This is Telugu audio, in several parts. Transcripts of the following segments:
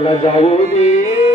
বেলা যাও রে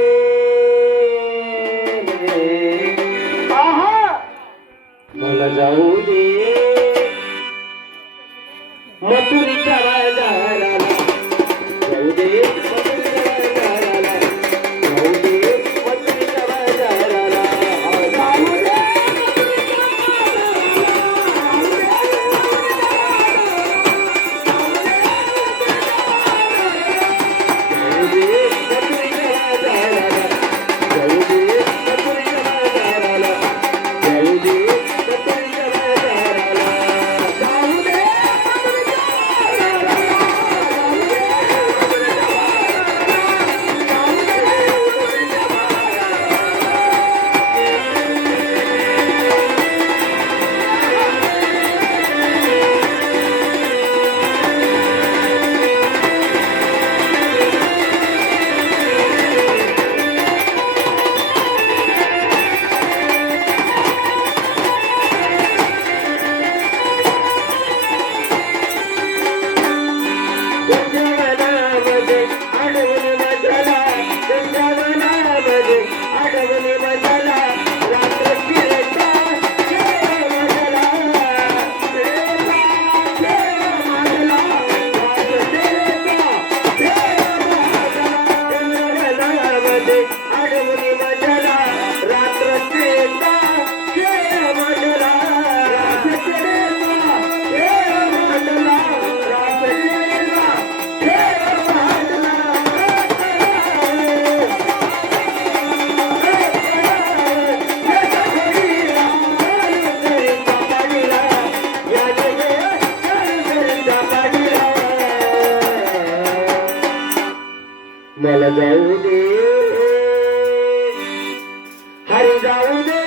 हरी दे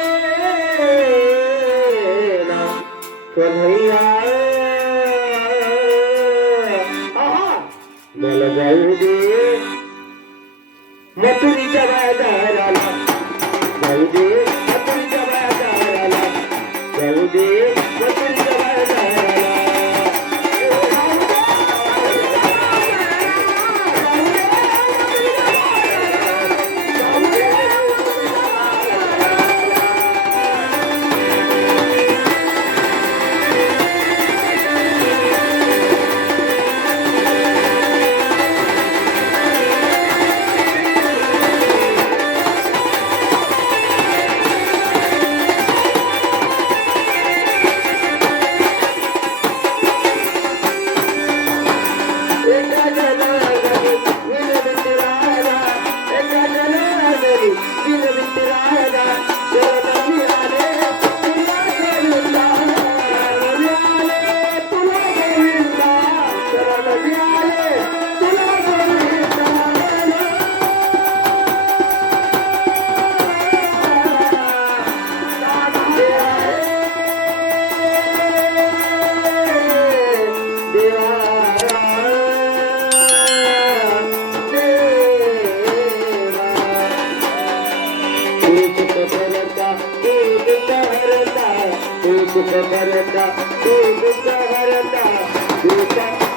करी देव Garanda, Deepa Garanda, Deepa Garanda.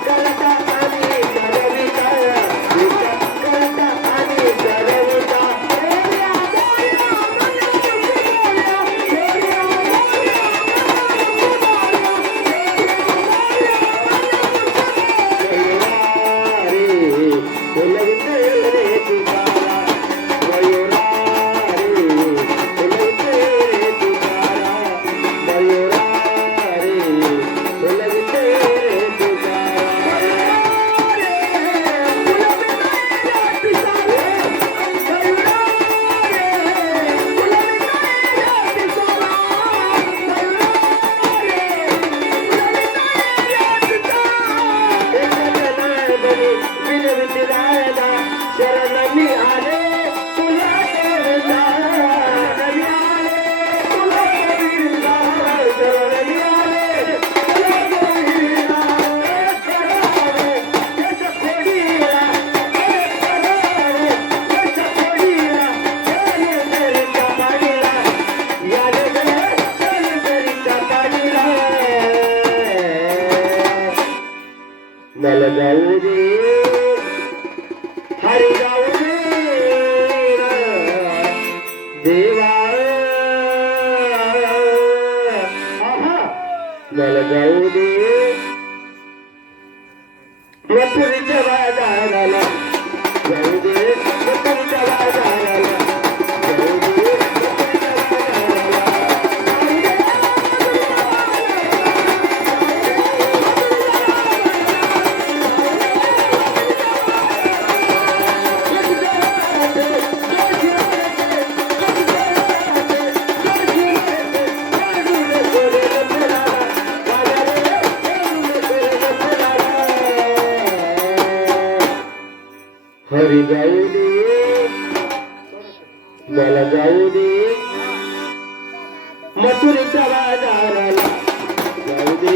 నలగౌదే హరిగౌదే దేవా. నలగౌదే వెలగౌది వెలగౌది మధురిత వాదారణ గౌది